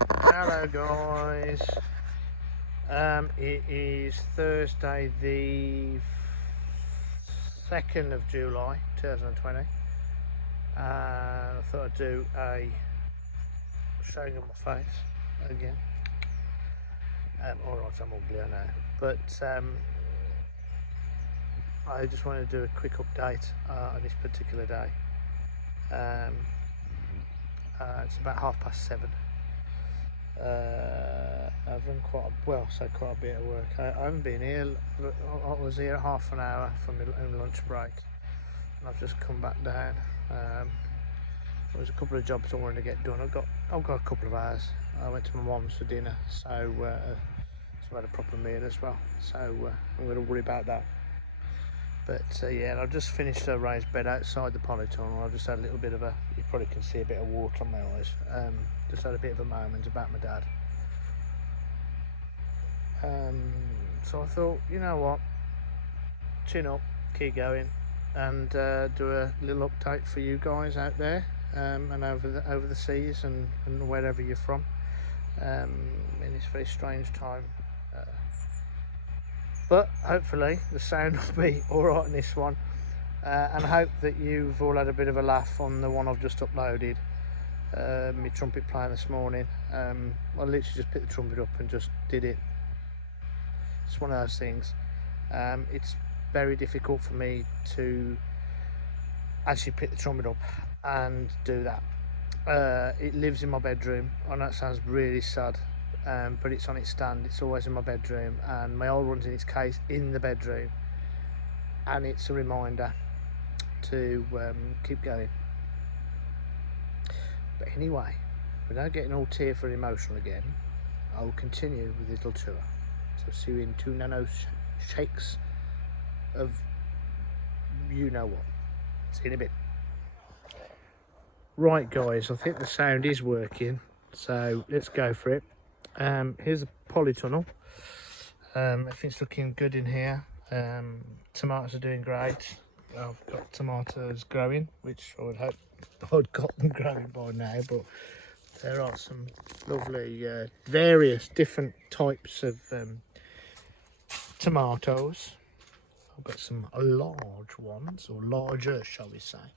Hello guys. It is Thursday the 2nd of July 2020. I thought I'd do a showing of my face again. Alright, I'm ugly, I know. But I just wanted to do a quick update on this particular day. It's about 7:30. I've run quite a bit of work. I haven't been here. I was here half an hour from my lunch break, and I've just come back down. There was a couple of jobs I wanted to get done. I've got a couple of hours. I went to my mum's for dinner, so I had a proper meal as well. So I'm going to worry about that. But yeah, I've just finished a raised bed outside the Polytunnel. I've just had a little bit of you probably can see a bit of water on my eyes. Just had a bit of a moment about my dad. So I thought, you know what, chin up, keep going, and do a little update for you guys out there, and over the seas and wherever you're from, in this very strange time. But hopefully the sound will be alright in this one, and I hope that you've all had a bit of a laugh on the one I've just uploaded. My trumpet playing this morning. I literally just picked the trumpet up and just did it. It's one of those things. It's very difficult for me to actually pick the trumpet up and do that. It lives in my bedroom. I know it sounds really sad, but it's on its stand. It's always in my bedroom, and my old one's in its case in the bedroom, and it's a reminder to keep going. But anyway, without getting all tearful and emotional again, I will continue with this little tour. So see you in 2 nano shakes of you know what. See you in a bit. Right guys, I think the sound is working, so let's go for it. Here's a Polytunnel. Everything's looking good in here. Tomatoes are doing great. I've got tomatoes growing, which I would hope I'd got them growing by now, but there are some lovely various different types of tomatoes. I've got some large ones, or larger shall we say,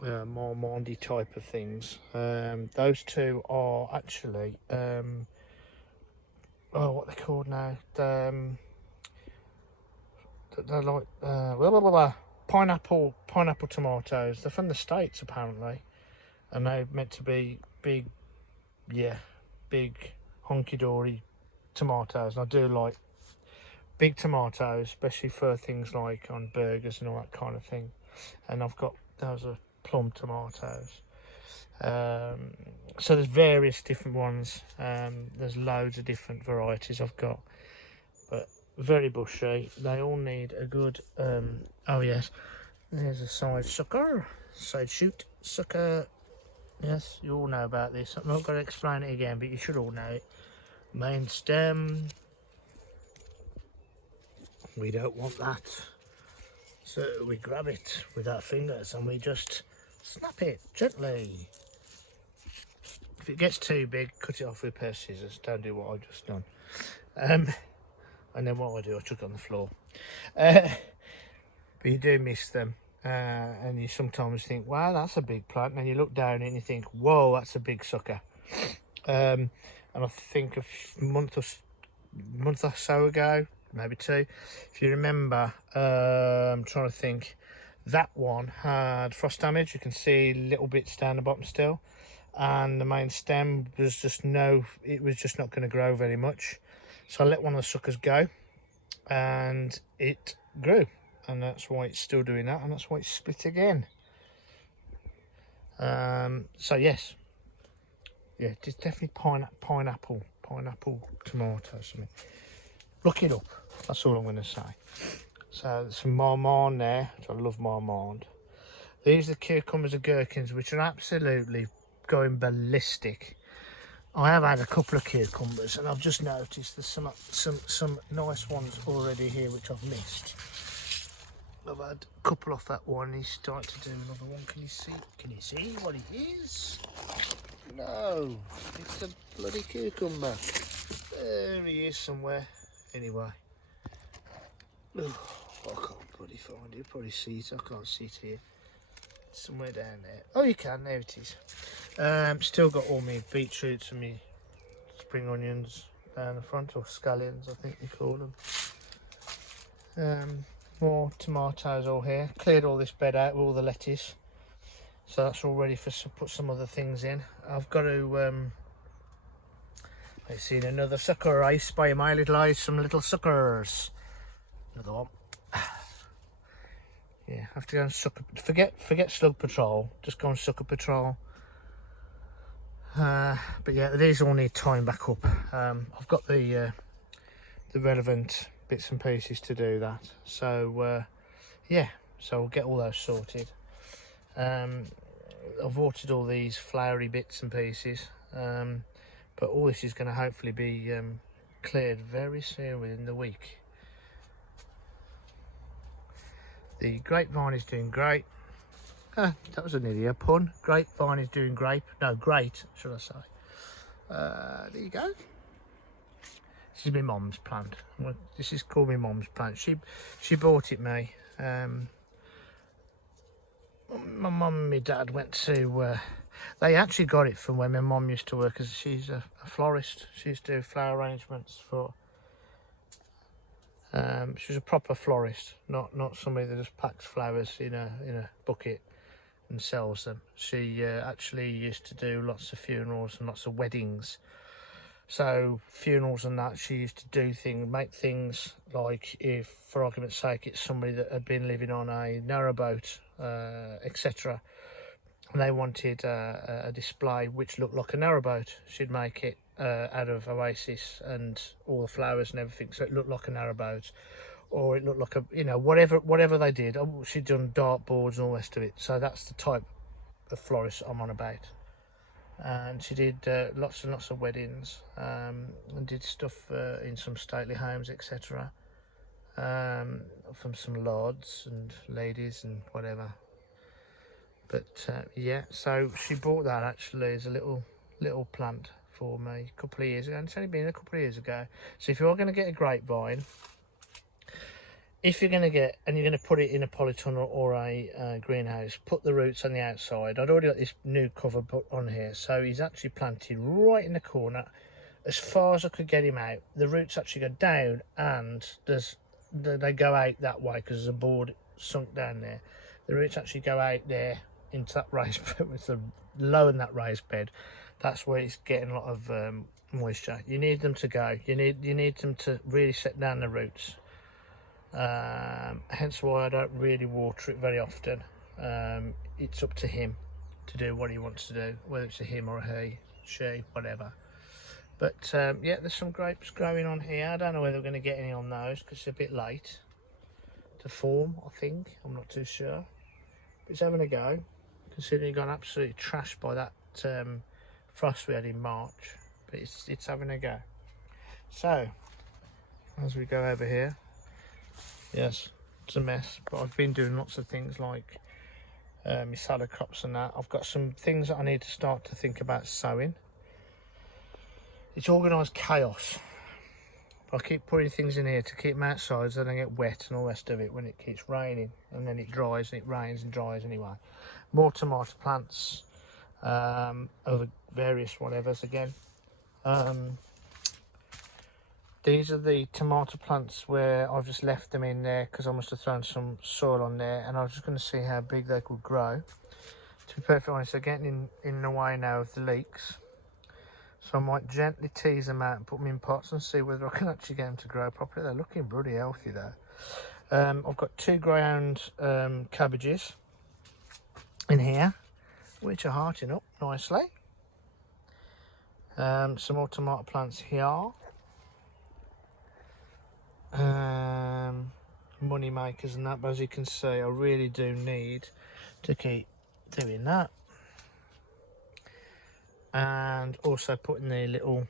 Marmondi type of things. Those two are actually what they're called now, they're like pineapple tomatoes. They're from the States apparently, and they're meant to be big honky-dory tomatoes. And I do like big tomatoes, especially for things like on burgers and all that kind of thing. And I've got those are plum tomatoes. So there's various different ones. There's loads of different varieties I've got, but very bushy. They all need a good oh yes, there's a side shoot sucker. Yes, you all know about this. I'm not going to explain it again, but you should all know it. Main stem, we don't want that, so we grab it with our fingers and we just snap it gently. If it gets too big, cut it off with a pair of scissors. Don't do what I've just done. And then what I do, I chuck it on the floor. But you do miss them, and you sometimes think, wow, that's a big plant, and then you look down and you think, whoa, that's a big sucker. And I think a month or so ago, maybe 2, if you remember, I'm trying to think, that one had frost damage. You can see little bits down the bottom still, and the main stem was just it was just not going to grow very much. So I let one of the suckers go, and it grew, and that's why it's still doing that, and that's why it's split again. So yes, yeah, it's definitely pineapple tomatoes. I mean, look it up. That's all I'm going to say. So there's some marmande there, which I love marmande. These are the cucumbers and gherkins, which are absolutely going ballistic. I have had a couple of cucumbers, and I've just noticed there's some nice ones already here which I've missed. I've had a couple off that one. He's starting to do another one. Can you see what it is? No, No, it's a bloody cucumber. There he is somewhere. Anyway. Oh, I can't bloody find it. You probably see it. I can't see it here. It's somewhere down there. Oh, you can. There it is. Still got all my beetroots and my spring onions down the front, or scallions, I think you call them. More tomatoes all here. Cleared all this bed out with all the lettuce, so that's all ready for put some other things in. I've got to I've seen another sucker. I spy my little eyes, some little suckers. Another one. Yeah, have to go and sucker. Forget slug patrol. Just go and sucker patrol. But yeah, these all need tying back up. I've got the relevant bits and pieces to do that. So yeah, so we'll get all those sorted. I've watered all these flowery bits and pieces, but all this is going to hopefully be cleared very soon, within the week. The grapevine is doing great. That was nearly a pun. Grapevine is doing great. No, great, should I say. There you go. This is my mum's plant. This is called my mum's plant. She bought it me. My mum and my dad went to... they actually got it from where my mum used to work, because she's a florist. She used to do flower arrangements for... she's a proper florist, not somebody that just packs flowers in a bucket and sells them. She actually used to do lots of funerals and lots of weddings. So funerals and that, she used to do make things like, if for argument's sake it's somebody that had been living on a narrowboat, etc., and they wanted a display which looked like a narrowboat, she'd make it out of oasis and all the flowers and everything, so it looked like a narrowboat, or it looked like a, whatever they did. She'd done dartboards and all the rest of it. So that's the type of florist I'm on about. And she did lots and lots of weddings, and did stuff in some stately homes, etc., from some lords and ladies and whatever. But yeah, so she bought that actually as a little plant for me a couple of years ago, and it's only been a couple of years ago. So if you're going to get a grapevine, if you're going to get, and you're going to put it in a polytunnel or a greenhouse, put the roots on the outside. I'd already got this new cover put on here, so he's actually planted right in the corner, as far as I could get him out. The roots actually go down, and they go out that way because there's a board sunk down there. The roots actually go out there into that raised bed, with the low in that raised bed. That's where it's getting a lot of moisture. You need them to go. You need them to really set down the roots. Hence why I don't really water it very often. It's up to him to do what he wants to do, whether it's a him or a he, she, whatever. But yeah, there's some grapes growing on here. I don't know whether we're going to get any on those because it's a bit late to form, I think. I'm not too sure. But it's having a go, considering it got absolutely trashed by that frost we had in March. But it's having a go. So, as we go over here, yes, it's a mess, but I've been doing lots of things like my salad crops and that. I've got some things that I need to start to think about sowing. It's organised chaos. I keep putting things in here to keep them outside so they don't get wet and all the rest of it when it keeps raining, and then it dries and it rains and dries anyway. More tomato plants, over various whatevers again. These are the tomato plants where I've just left them in there because I must have thrown some soil on there, and I was just going to see how big they could grow. To be perfectly honest, they're getting in the way now of the leeks. So I might gently tease them out and put them in pots and see whether I can actually get them to grow properly. They're looking pretty healthy though. I've got 2 ground cabbages in here, which are hearting up nicely. Some more tomato plants here. Money makers and that, but as you can see, I really do need to keep doing that. And also putting the little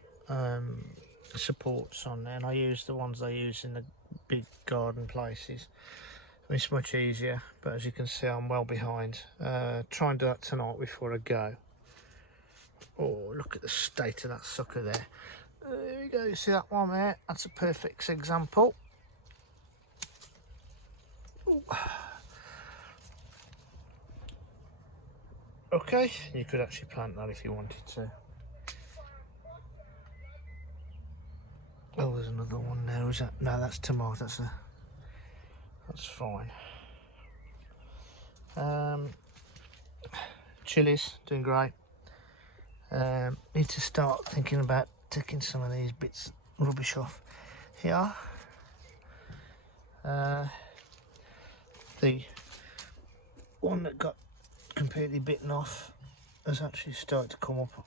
supports on there, and I use the ones I use in the big garden places. It's much easier, but as you can see, I'm well behind. Try and do that tonight before I go. Oh, look at the state of that sucker there. There we go, you see that one there? That's a perfect example. Ooh. Okay, you could actually plant that if you wanted to. Oh, there's another one there. Is that? No, that's tomato. That's fine. Chilies doing great. Need to start thinking about taking some of these bits rubbish off here. The one that got completely bitten off has actually started to come up.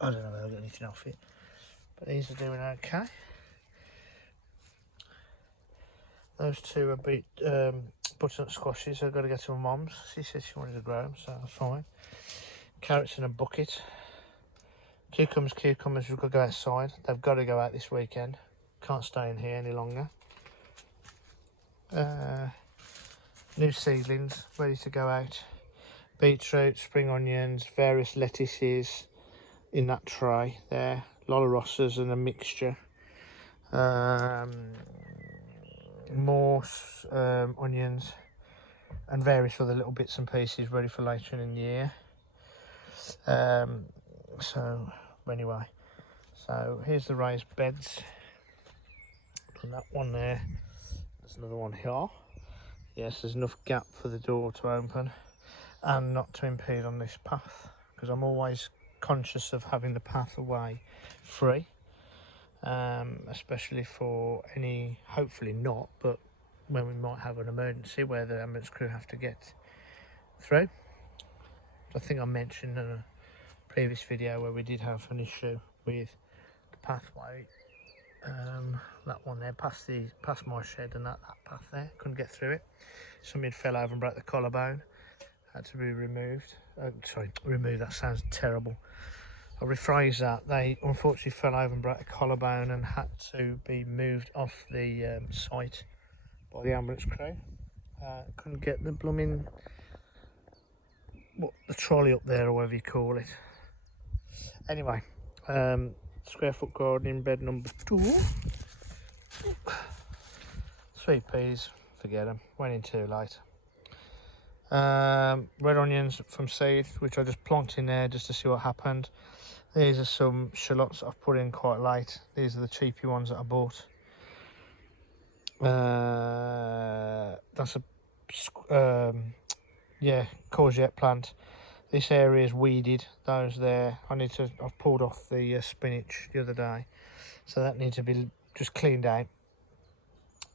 I don't know if I'll get anything off it, but these are doing okay. Those two are butternut squashes. I've got to get to my mum's. She said she wanted to grow them, so that's fine. Carrots in a bucket. Cucumbers, we've got to go outside. They've got to go out this weekend. Can't stay in here any longer. New seedlings ready to go out. Beetroot, spring onions, various lettuces in that tray there. Lolla Rossas and a mixture. More onions and various other little bits and pieces ready for later in the year. So anyway, so here's the raised beds. And that one there. There's another one here. Yes, there's enough gap for the door to open and not to impede on this path, because I'm always conscious of having the pathway free, especially for any, hopefully not, but when we might have an emergency where the ambulance crew have to get through. I think I mentioned in a previous video where we did have an issue with the pathway. That one there, past my shed, and that path there, couldn't get through it. Somebody fell over and broke the collarbone, had to be removed. Sorry, removed, that sounds terrible. I'll rephrase that. They unfortunately fell over and broke the collarbone and had to be moved off the site by the ambulance crew. Couldn't get the blooming, the trolley up there, or whatever you call it. Anyway, square foot gardening bed number 2. Sweet peas, forget them, went in too late. Red onions from seed, which I just plonked in there just to see what happened. These are some shallots that I've put in quite late. These are the cheapy ones that I bought. That's a courgette plant. This area is weeded. Those there, I've pulled off the spinach the other day, so that needs to be just cleaned out.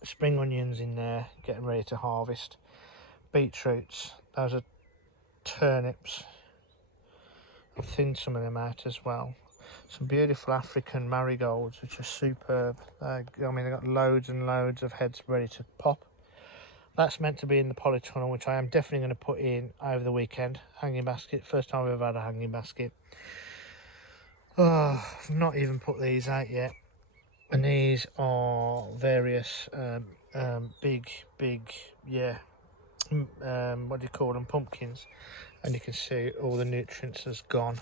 Spring onions in there, getting ready to harvest. Beetroots, those are turnips. I've thinned some of them out as well. Some beautiful African marigolds, which are superb. I mean, they've got loads and loads of heads ready to pop. That's meant to be in the polytunnel, which I am definitely going to put in over the weekend. Hanging basket, first time I've ever had a hanging basket. Oh, I've not even put these out yet. And these are various big, what do you call them, pumpkins. And you can see all the nutrients has gone.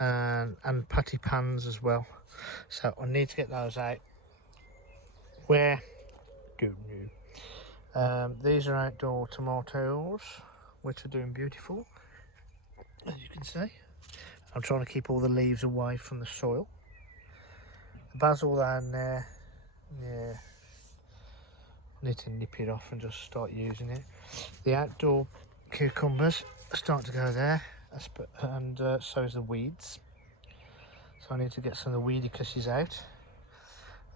And patty pans as well. So I need to get those out. Where? Don't know. These are outdoor tomatoes, which are doing beautiful, as you can see. I'm trying to keep all the leaves away from the soil. The basil down there, yeah, I need to nip it off and just start using it. The outdoor cucumbers are starting to go there, and so is the weeds. So I need to get some of the weedy cusses out.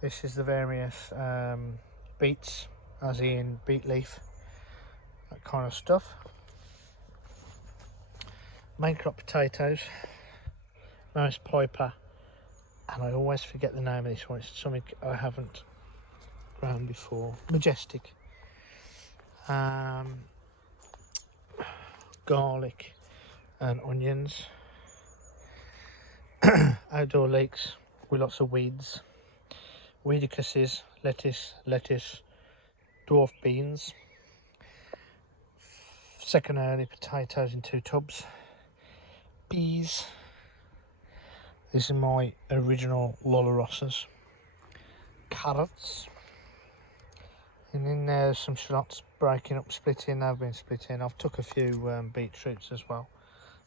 This is the various beets, as in beet leaf, that kind of stuff. Main crop potatoes, nice piper, and I always forget the name of this one. It's something I haven't grown before. Majestic. Garlic and onions. Outdoor leeks with lots of weeds. Weedicuses, lettuce, dwarf beans. Second early potatoes in 2 tubs. Bees, This is my original Lola Rosses. Carrots. And in there some shallots breaking up, splitting. They've been splitting. I've took a few beetroots as well.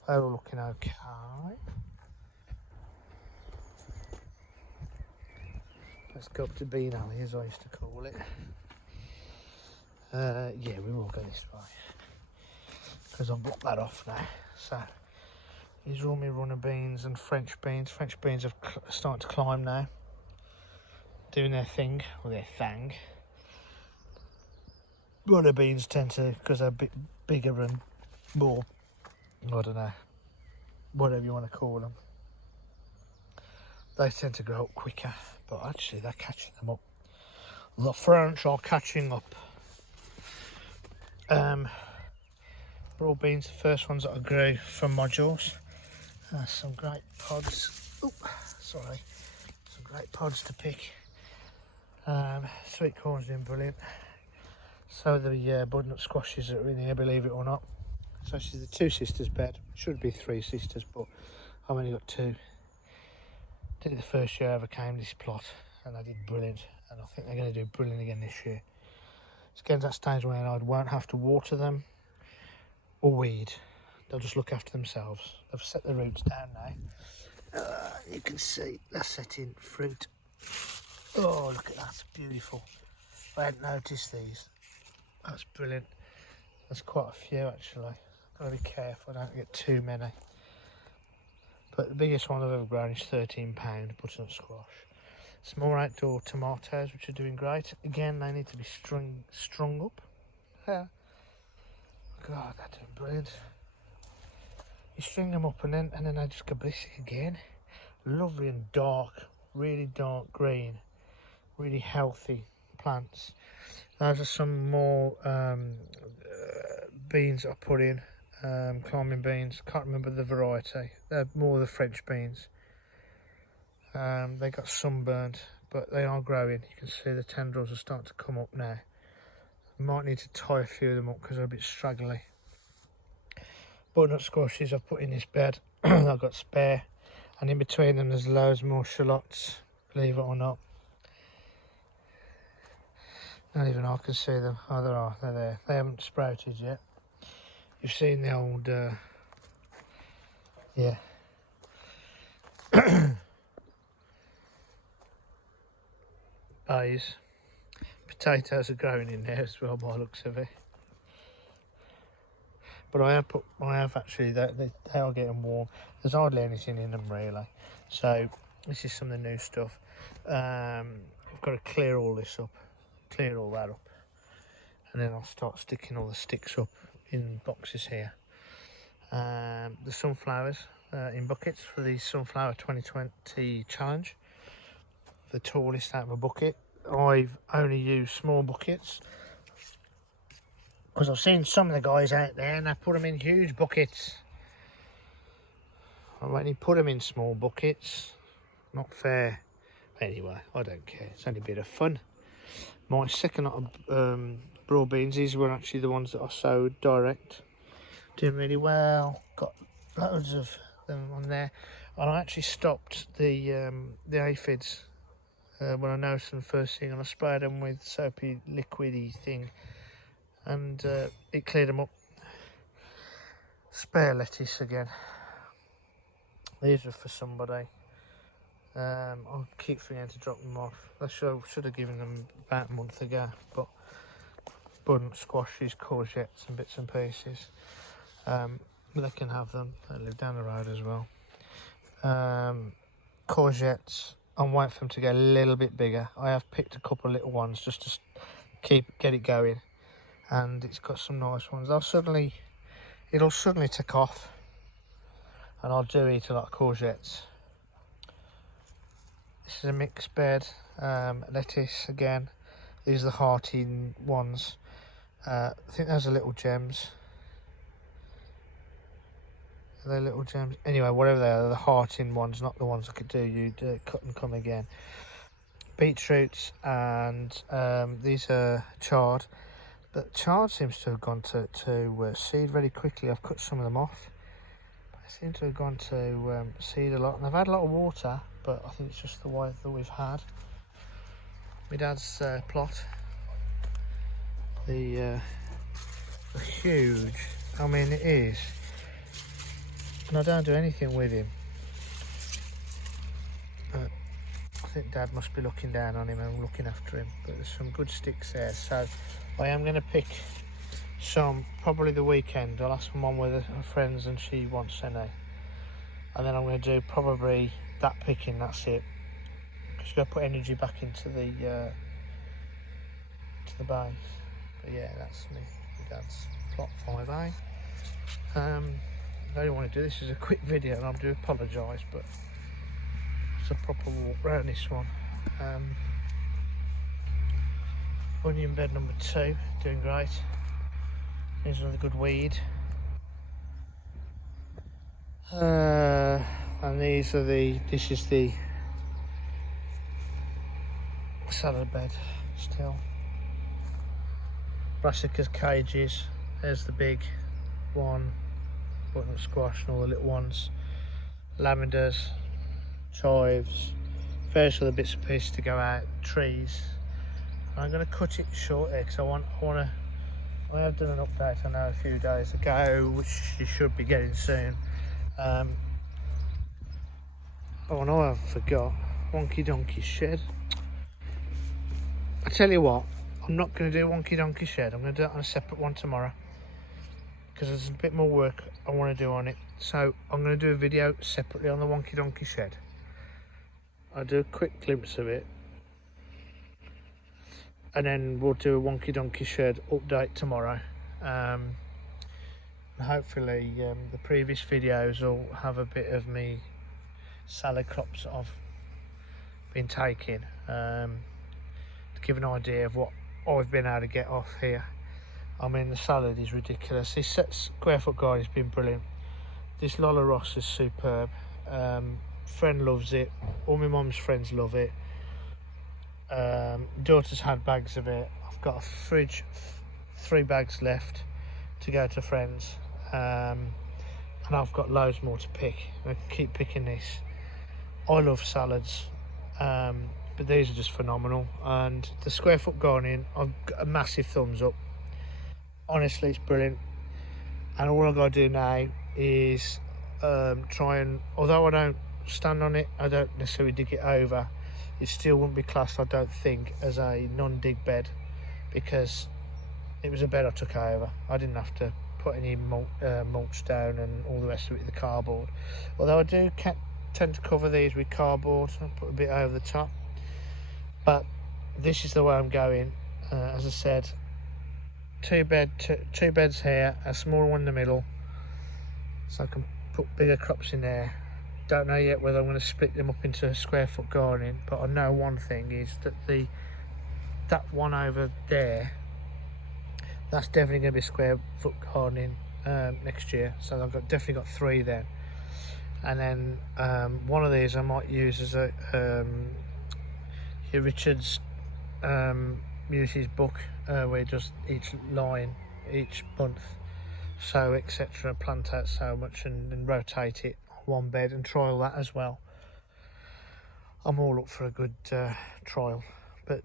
They're all looking okay. Let's go up to Bean Alley, as I used to call it. Yeah, we will go this way because I've blocked that off now. So these are all my runner beans and French beans. French beans are starting to climb now, doing their thing, or their thing. Runner beans tend to, because they're a bit bigger and more, I don't know, whatever you want to call them, they tend to grow up quicker, but actually they're catching them up. The French are catching up. Raw beans, the first ones that I grew from modules. Some great pods. Oh, sorry. Some great pods to pick. Sweet corn's doing brilliant. So the butternut squashes that are in here, believe it or not. So this is the two sisters bed. Should be three sisters, but I've only got two. Did it the first year I ever came this plot, and I did brilliant. And I think they're going to do brilliant again this year. It's getting to that stage where I won't have to water them or weed. They'll just look after themselves. They've set the roots down now. You can see they're setting fruit. Oh, look at that, it's beautiful. I hadn't noticed these. That's brilliant. There's quite a few actually. Got to be careful I don't get too many. But the biggest one I've ever grown is £13 butternut squash. Some more outdoor tomatoes which are doing great. Again, they need to be strung up. Yeah. God, they're doing brilliant. You string them up and then they just go ballistic again. Lovely and dark, really dark green, really healthy plants. Those are some more beans I put in, climbing beans. Can't remember the variety. They're more the French beans. They got sunburned, but they are growing. You can see the tendrils are starting to come up now. Might need to tie a few of them up because they're a bit straggly. Butternut squashes I've put in this bed. I've got spare, and in between them there's loads more shallots, believe it or not. Not even I can see them. Oh, there are. They're there. They haven't sprouted yet. You've seen the old, yeah. Bays. Potatoes are growing in there as well by the looks of it. But I have actually, they are getting warm. There's hardly anything in them really. So this is some of the new stuff. I've got to clear all this up. Clear all that up, and then I'll start sticking all the sticks up in boxes here. The sunflowers in buckets for the Sunflower 2020 challenge, the tallest out of a bucket. I've only used small buckets because I've seen some of the guys out there and they put them in huge buckets. I only put them in small buckets. Not fair. Anyway, I don't care. It's only a bit of fun. My second lot of broad beans, these were actually the ones that I sowed direct. Doing really well. Got loads of them on there. And I actually stopped the aphids when I noticed them first thing, and I sprayed them with soapy liquidy thing, and it cleared them up. Spare lettuce again. These are for somebody. I'll keep forgetting to drop them off. I should have given them about a month ago, but butternut squashes, courgettes and bits and pieces. But they can have them. They live down the road as well. Courgettes, I'm waiting for them to get a little bit bigger. I have picked a couple of little ones just to get it going, and it's got some nice ones. It'll suddenly take off, and I do eat a lot of courgettes. This is a mixed bed. Lettuce again. These are the hearty ones. I think those are little gems. Are they little gems? Anyway, whatever they are, they're the hearting ones, not the ones that could do you cut and come again. Beetroots, and these are chard. But chard seems to have gone to seed very quickly. I've cut some of them off. seem to have gone to seed a lot, and they've had a lot of water, but I think it's just the way that we've had. My dad's plot, the huge, I mean it is, and I don't do anything with him, but I think Dad must be looking down on him and looking after him. But there's some good sticks there, so I am going to pick some probably the weekend. I'll ask my mum with her friends and she wants any, and then I'm going to do probably that picking. That's it, because you've got to put energy back into the base. But yeah, that's me. My dad's plot 5A. I don't want to do this as a quick video, and I do apologise, but it's a proper walk round this one. Onion bed number 2, doing great. Here's another good weed. And this is the salad bed still. Brassicas cages, there's the big one, butternut squash and all the little ones. Lavenders, chives, various other bits and pieces to go out, trees. I'm going to cut it short here because I have done an update I know a few days ago, which you should be getting soon. Oh no, I forgot. Wonky Donkey Shed. I tell you what, I'm not going to do Wonky Donkey Shed. I'm going to do it on a separate one tomorrow, because there's a bit more work I want to do on it. So I'm going to do a video separately on the Wonky Donkey Shed. I'll do a quick glimpse of it, and then we'll do a Wonky Donkey Shed update tomorrow. Hopefully the previous videos will have a bit of me salad crops that I've been taking, to give an idea of what I've been able to get off here. I mean, the salad is ridiculous. This square foot garden has been brilliant. This Lola Ross is superb. Friend loves it. All my mum's friends love it. Daughter's had bags of it. I've got a fridge, 3 bags left to go to friends, and I've got loads more to pick. I can keep picking this. I love salads, but these are just phenomenal. And the square foot gardening, I've got a massive thumbs up. Honestly, it's brilliant. And all I've got to do now is try and, although I don't stand on it, I don't necessarily dig it over, it still wouldn't be classed, I don't think, as a non-dig bed, because it was a bed I took over. I didn't have to put any mulch down and all the rest of it, the cardboard. Although I do tend to cover these with cardboard and put a bit over the top. But this is the way I'm going. As I said, two beds here, a smaller one in the middle, so I can put bigger crops in there. Don't know yet whether I'm going to split them up into square foot gardening, but I know one thing is that that one over there, that's definitely going to be square foot gardening next year. So I've definitely got 3 then. And then one of these I might use as a Richard's use his book, where he does each line each month, sow etc, plant out so much and rotate it on one bed and trial that as well. I'm all up for a good trial, but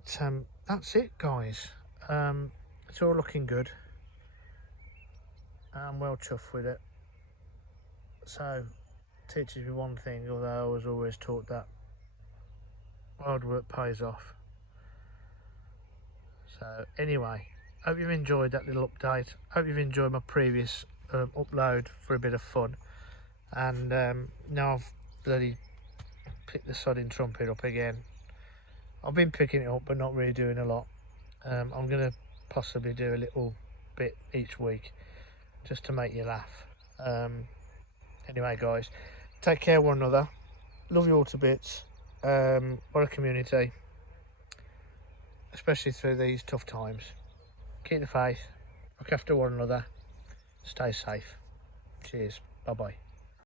that's it guys. It's all looking good. I'm well chuffed with it. So teaches me one thing, although I was always taught that hard work pays off. So anyway, hope you've enjoyed that little update. Hope you've enjoyed my previous upload for a bit of fun. And now I've bloody picked the sodding trumpet up again. I've been picking it up but not really doing a lot. I'm going to possibly do a little bit each week just to make you laugh. Anyway guys, take care of one another. Love you all to bits. What a community, especially through these tough times. Keep the faith, look after one another, stay safe. Cheers, bye bye.